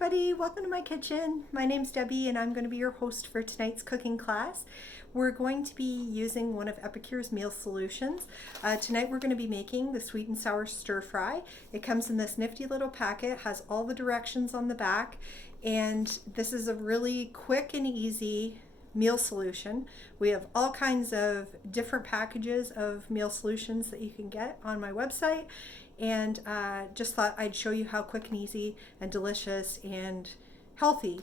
everybody, welcome to my kitchen. My name's Debbie and I'm going to be your host for tonight's cooking class. We're going to be using one of Epicure's meal solutions. Tonight we're going to be making the sweet and sour stir fry. It comes in this nifty little packet, has all the directions on the back, and this is a really quick and easy meal solution. We have all kinds of different packages of meal solutions that you can get on my website, and just thought I'd show you how quick and easy and delicious and healthy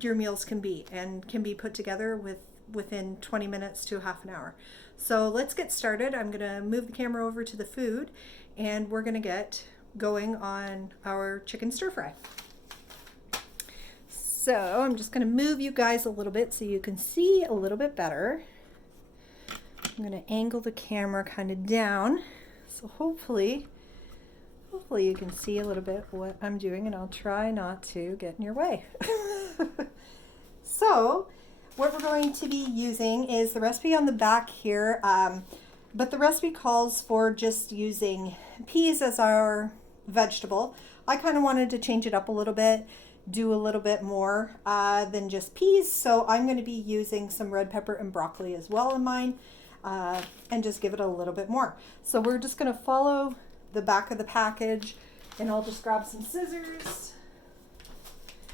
your meals can be, and can be put together within 20 minutes to half an hour. So let's get started. I'm gonna move the camera over to the food and we're gonna get going on our chicken stir fry. So I'm just gonna move you guys a little bit so you can see a little bit better. I'm gonna angle the camera kind of down, so hopefully you can see a little bit what I'm doing, and I'll try not to get in your way. So what we're going to be using is the recipe on the back here, but the recipe calls for just using peas as our vegetable. I kind of wanted to change it up a little bit, do a little bit more than just peas, so I'm going to be using some red pepper and broccoli as well in mine, and just give it a little bit more. So we're just going to follow the back of the package, and I'll just grab some scissors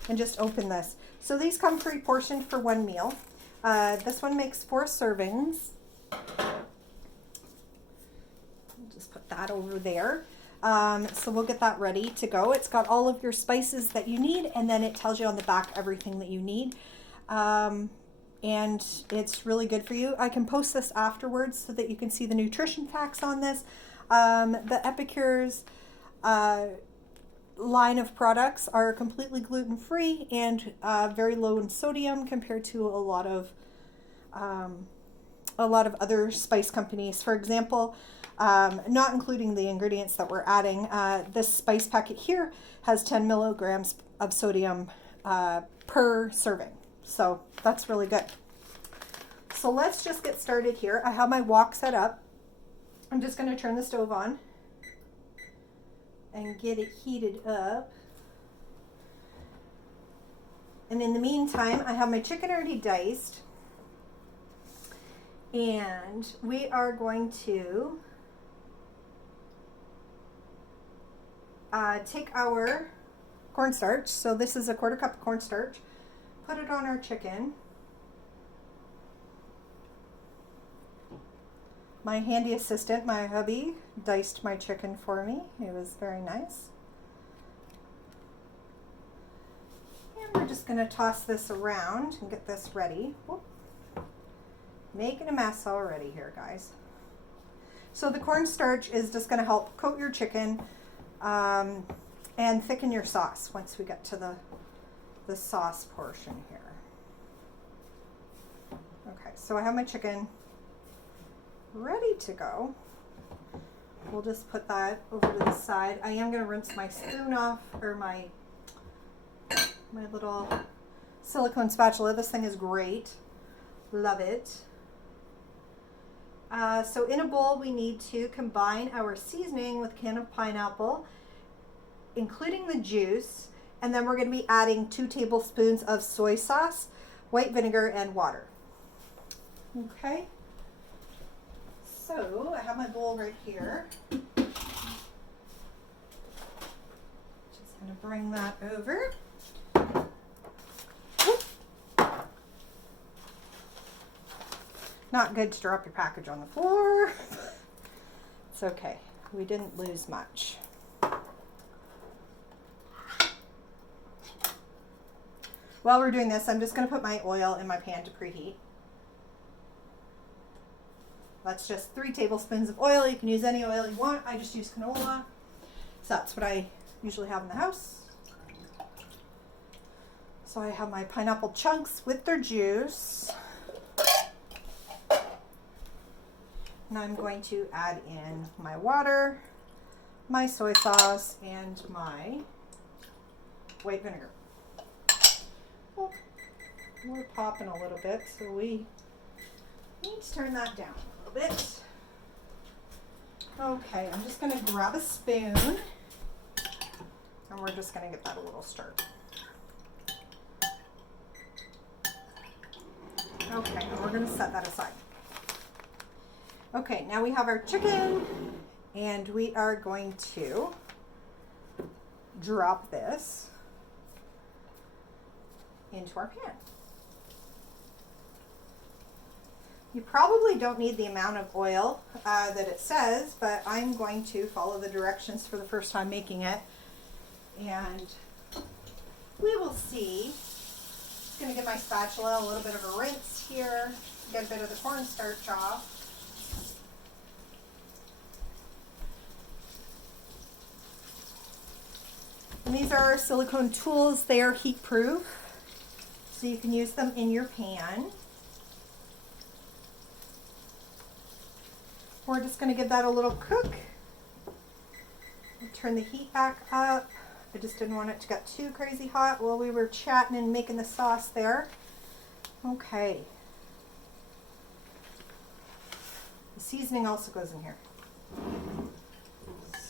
and just open this. So these come pre-portioned for one meal. This one makes 4 servings. I'll just put that over there. So we'll get that ready to go. It's got all of your spices that you need, and then it tells you on the back everything that you need. And it's really good for you. I can post this afterwards so that you can see the nutrition facts on this. The Epicure's line of products are completely gluten-free and very low in sodium compared to a lot of other spice companies. For example, not including the ingredients that we're adding, this spice packet here has 10 milligrams of sodium per serving. So that's really good. So let's just get started here. I have my wok set up. I'm just going to turn the stove on and get it heated up. And in the meantime, I have my chicken already diced. And we are going to take our cornstarch. So this is a 1/4 cup of cornstarch. Put it on our chicken. My handy assistant, my hubby, diced my chicken for me. It was very nice. And we're just going to toss this around and get this ready. Whoop. Making a mess already here, guys. So the cornstarch is just going to help coat your chicken and thicken your sauce once we get to the sauce portion here. Okay, so I have my chicken ready to go. We'll just put that over to the side. I am going to rinse my spoon off, or my little silicone spatula. This thing is great. Love it. So in a bowl we need to combine our seasoning with a can of pineapple, including the juice, and then we're going to be adding 2 tablespoons of soy sauce, white vinegar, and water. Okay. So I have my bowl right here. Just going to bring that over. Not good to drop your package on the floor. It's okay. We didn't lose much. While we're doing this, I'm just going to put my oil in my pan to preheat. That's just 3 tablespoons of oil. You can use any oil you want. I just use canola. So that's what I usually have in the house. So I have my pineapple chunks with their juice. And I'm going to add in my water, my soy sauce, and my white vinegar. Oh, we're popping a little bit, so we need to turn that down a little bit. Okay, I'm just going to grab a spoon, and we're we're just going to give that a little stir. Okay, and we're going to set that aside. Okay, now we have our chicken, and we are going to drop this into our pan. You probably don't need the amount of oil that it says, but I'm going to follow the directions for the first time making it, and we will see. Just going to give my spatula a little bit of a rinse here, get a bit of the cornstarch off. And these are our silicone tools. They are heat proof, so you can use them in your pan. We're just going to give that a little cook. Turn the heat back up. I just didn't want it to get too crazy hot while we were chatting and making the sauce there. Okay. The seasoning also goes in here.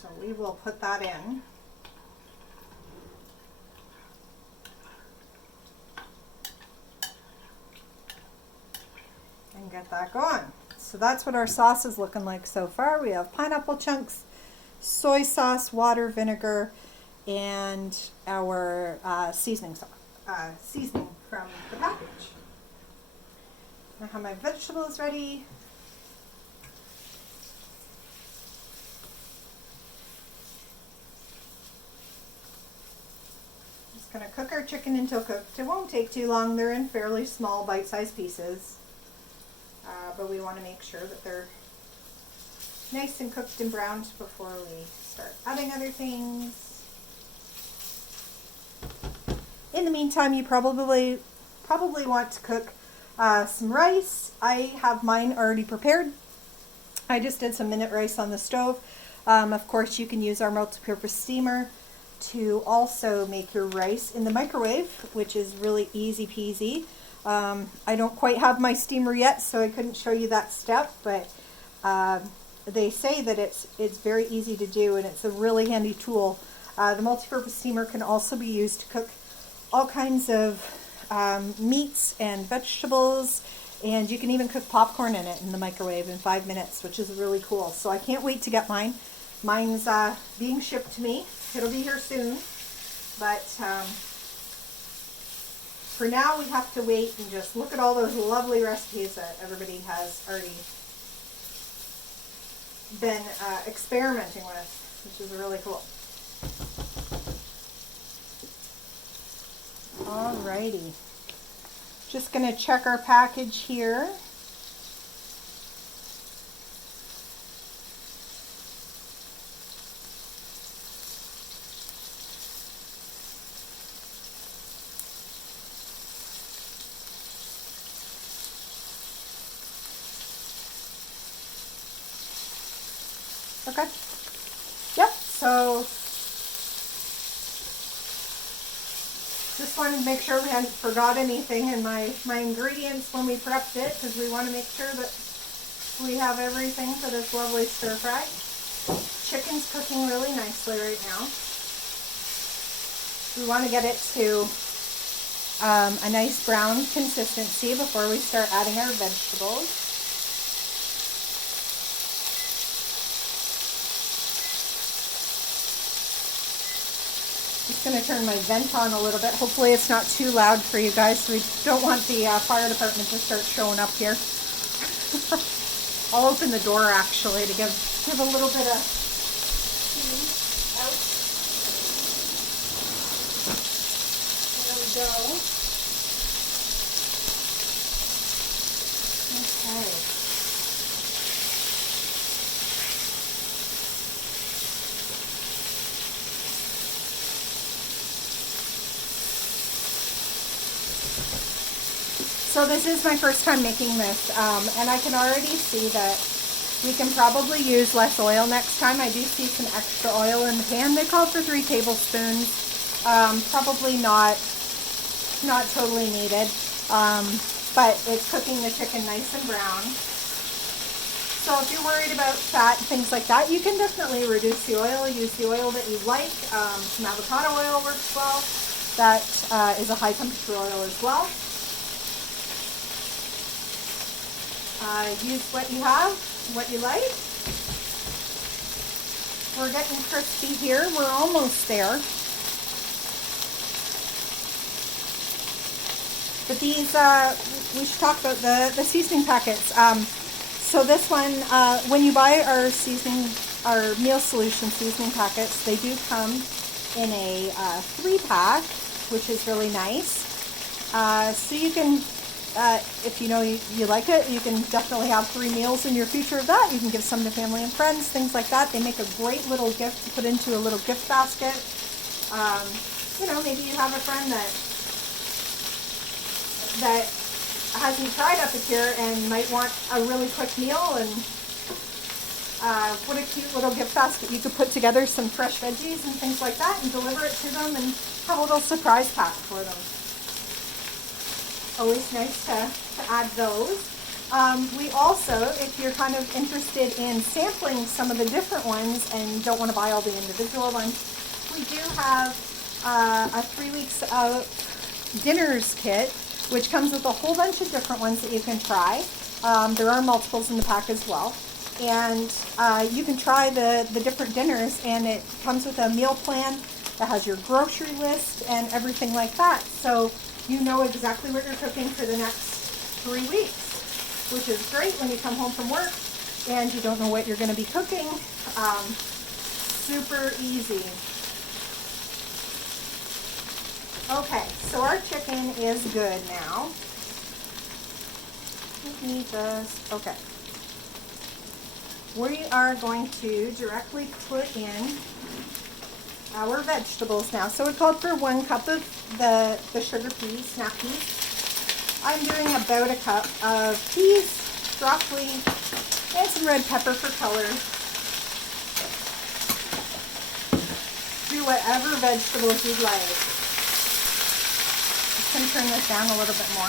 So we will put that in. And get that going. So that's what our sauce is looking like so far. We have pineapple chunks, soy sauce, water, vinegar, and our seasoning from the package. I have my vegetables ready. Just going to cook our chicken until cooked. It won't take too long. They're in fairly small bite-sized pieces. But we want to make sure that they're nice and cooked and browned before we start adding other things. In the meantime, you probably want to cook some rice. I have mine already prepared. I just did some minute rice on the stove. Of course, you can use our multi-purpose steamer to also make your rice in the microwave, which is really easy peasy. I don't quite have my steamer yet, so I couldn't show you that step, but they say that it's very easy to do, and it's a really handy tool. The multi-purpose steamer can also be used to cook all kinds of meats and vegetables, and you can even cook popcorn in it in the microwave in 5 minutes, which is really cool. So I can't wait to get mine. Mine's being shipped to me. It'll be here soon, but for now, we have to wait and just look at all those lovely recipes that everybody has already been experimenting with, which is really cool. Alrighty. Just going to check our package here. Okay. Yep, so just wanted to make sure we hadn't forgot anything in my ingredients when we prepped it, because we want to make sure that we have everything for this lovely stir fry. Chicken's cooking really nicely right now. We want to get it to a nice brown consistency before we start adding our vegetables. Just going to turn my vent on a little bit. Hopefully it's not too loud for you guys. We don't want the fire department to start showing up here. I'll open the door actually to give a little bit of steam out. There we go. Okay. So this is my first time making this, and I can already see that we can probably use less oil next time. I do see some extra oil in the pan. They call for 3 tablespoons. Probably not totally needed, but it's cooking the chicken nice and brown. So if you're worried about fat and things like that, you can definitely reduce the oil. Use the oil that you like. Some avocado oil works well. That is a high temperature oil as well. Use what you have, what you like. We're getting crispy here. We're almost there. But these, we should talk about the seasoning packets. So this one, when you buy our meal solution seasoning packets, they do come in a 3-pack, which is really nice. So you can, if you know you like it, you can definitely have 3 meals in your future of that. You can give some to family and friends, things like that. They make a great little gift to put into a little gift basket. You know, maybe you have a friend that hasn't tried Epicure and might want a really quick meal, and what a cute little gift basket. You could put together some fresh veggies and things like that and deliver it to them and have a little surprise pack for them. Always nice to add those. We also, if you're kind of interested in sampling some of the different ones and don't want to buy all the individual ones, we do have a 3 weeks of dinners kit, which comes with a whole bunch of different ones that you can try. There are multiples in the pack as well. And you can try the different dinners, and it comes with a meal plan that has your grocery list and everything like that. So you know exactly what you're cooking for the next 3 weeks, which is great when you come home from work and you don't know what you're going to be cooking. Super easy. Okay, so our chicken is good now. Okay. We are going to directly put in our vegetables now. So we called for 1 cup of the sugar peas, snap peas. I'm doing about a cup of peas, broccoli, and some red pepper for color. Do whatever vegetables you'd like. Can turn this down a little bit more.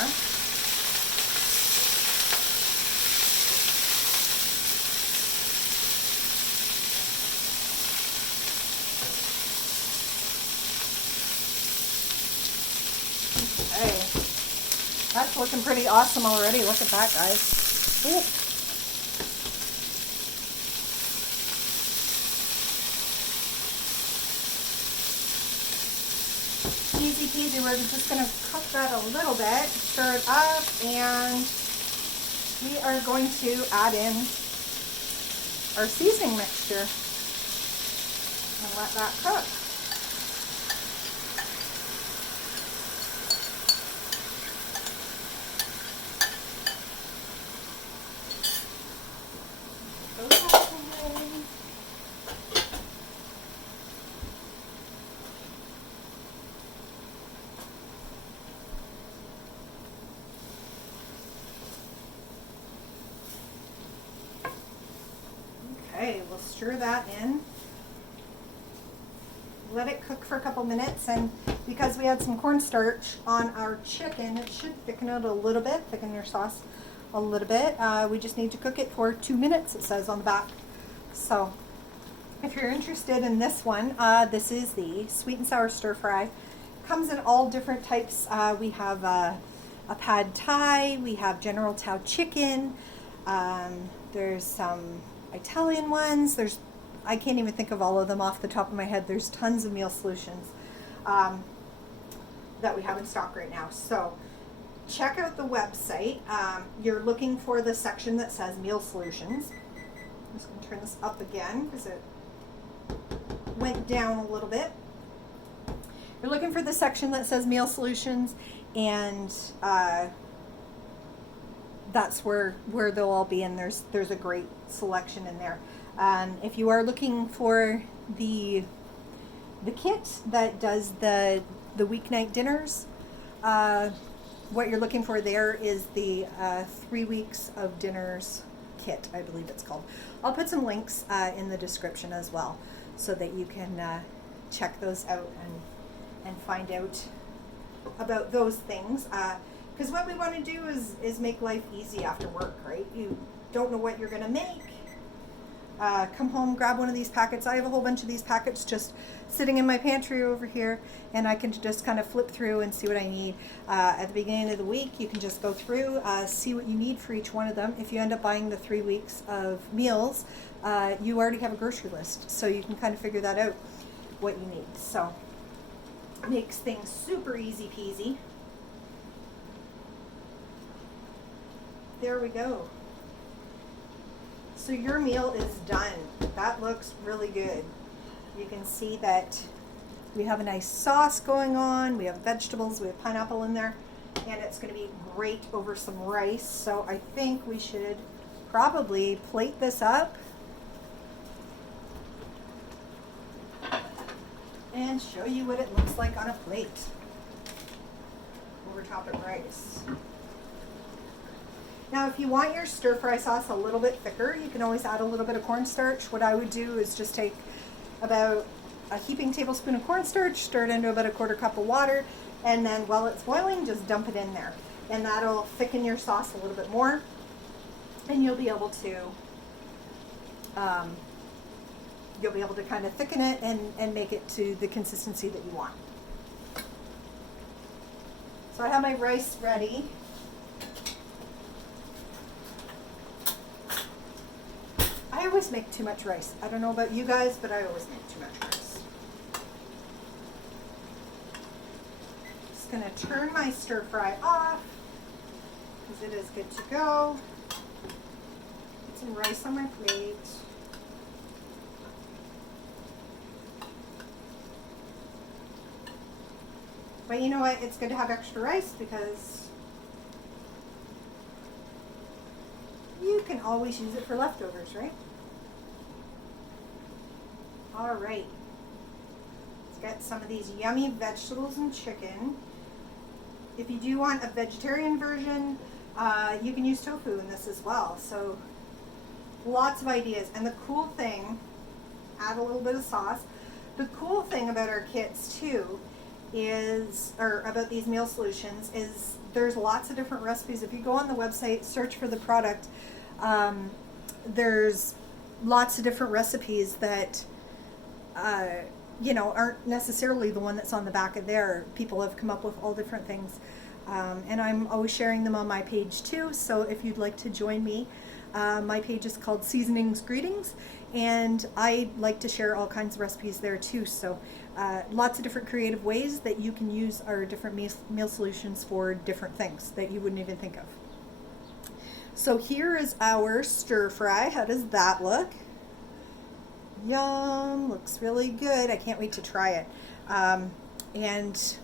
Okay, that's looking pretty awesome already. Look at that, guys. Ooh. Easy peasy. We're just going to cook that a little bit, stir it up, and we are going to add in our seasoning mixture and let that cook. Okay, we'll stir that in. Let it cook for a couple minutes, and because we had some cornstarch on our chicken, it should thicken it a little bit, thicken your sauce a little bit. We just need to cook it for 2 minutes, it says on the back. So if you're interested in this one, this is the sweet and sour stir fry. Comes in all different types. We have a pad thai, we have General Tao chicken, there's some Italian ones, I can't even think of all of them off the top of my head. There's tons of meal solutions that we have in stock right now. So check out the website. You're looking for the section that says meal solutions. I'm just going to turn this up again because it went down a little bit. You're looking for the section that says meal solutions, and that's where they'll all be, and there's a great selection in there. If you are looking for the kit that does the weeknight dinners, what you're looking for there is the 3 weeks of dinners kit, I believe it's called. I'll put some links in the description as well, so that you can check those out and find out about those things. Because what we want to do is make life easy after work, right? don't know what you're going to make, come home, grab one of these packets. I have a whole bunch of these packets just sitting in my pantry over here, and I can just kind of flip through and see what I need. At the beginning of the week, you can just go through, see what you need for each one of them. If you end up buying the 3 weeks of meals, you already have a grocery list, so you can kind of figure that out, what you need. So it makes things super easy peasy. There we go. So your meal is done. That looks really good. You can see that we have a nice sauce going on. We have vegetables, we have pineapple in there, and it's going to be great over some rice. So I think we should probably plate this up and show you what it looks like on a plate over top of rice. Now, if you want your stir fry sauce a little bit thicker, you can always add a little bit of cornstarch. What I would do is just take about a heaping tablespoon of cornstarch, stir it into about a 1/4 cup of water, and then while it's boiling, just dump it in there. And that'll thicken your sauce a little bit more, and you'll be able to kind of thicken it and make it to the consistency that you want. So I have my rice ready. I always make too much rice. I don't know about you guys, but I always make too much rice. Just going to turn my stir fry off because it is good to go. Put some rice on my plate. But you know what? It's good to have extra rice because you can always use it for leftovers, right? All right. Let's get some of these yummy vegetables and chicken. If you do want a vegetarian version, you can use tofu in this as well. So lots of ideas. And the cool thing, add a little bit of sauce. The cool thing about our kits too is, or about these meal solutions, is there's lots of different recipes. If you go on the website, search for the product, there's lots of different recipes that aren't necessarily the one that's on the back of there. People have come up with all different things, and I'm always sharing them on my page too. So if you'd like to join me, my page is called Seasonings Greetings, and I like to share all kinds of recipes there too. So lots of different creative ways that you can use our different meal solutions for different things that you wouldn't even think of. So here is our stir fry. How does that look? Yum, looks really good. I can't wait to try it. And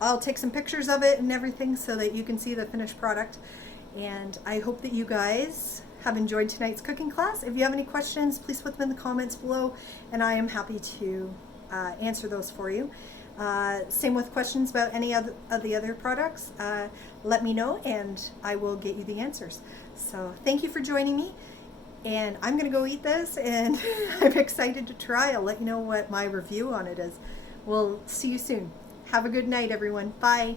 I'll take some pictures of it and everything so that you can see the finished product. And I hope that you guys have enjoyed tonight's cooking class. If you have any questions, please put them in the comments below, and I am happy to answer those for you. Same with questions about any of the other products. Let me know and I will get you the answers. So thank you for joining me, and I'm gonna go eat this, and I'm excited to try. I'll let you know what my review on it is. We'll see you soon. Have a good night, everyone. Bye.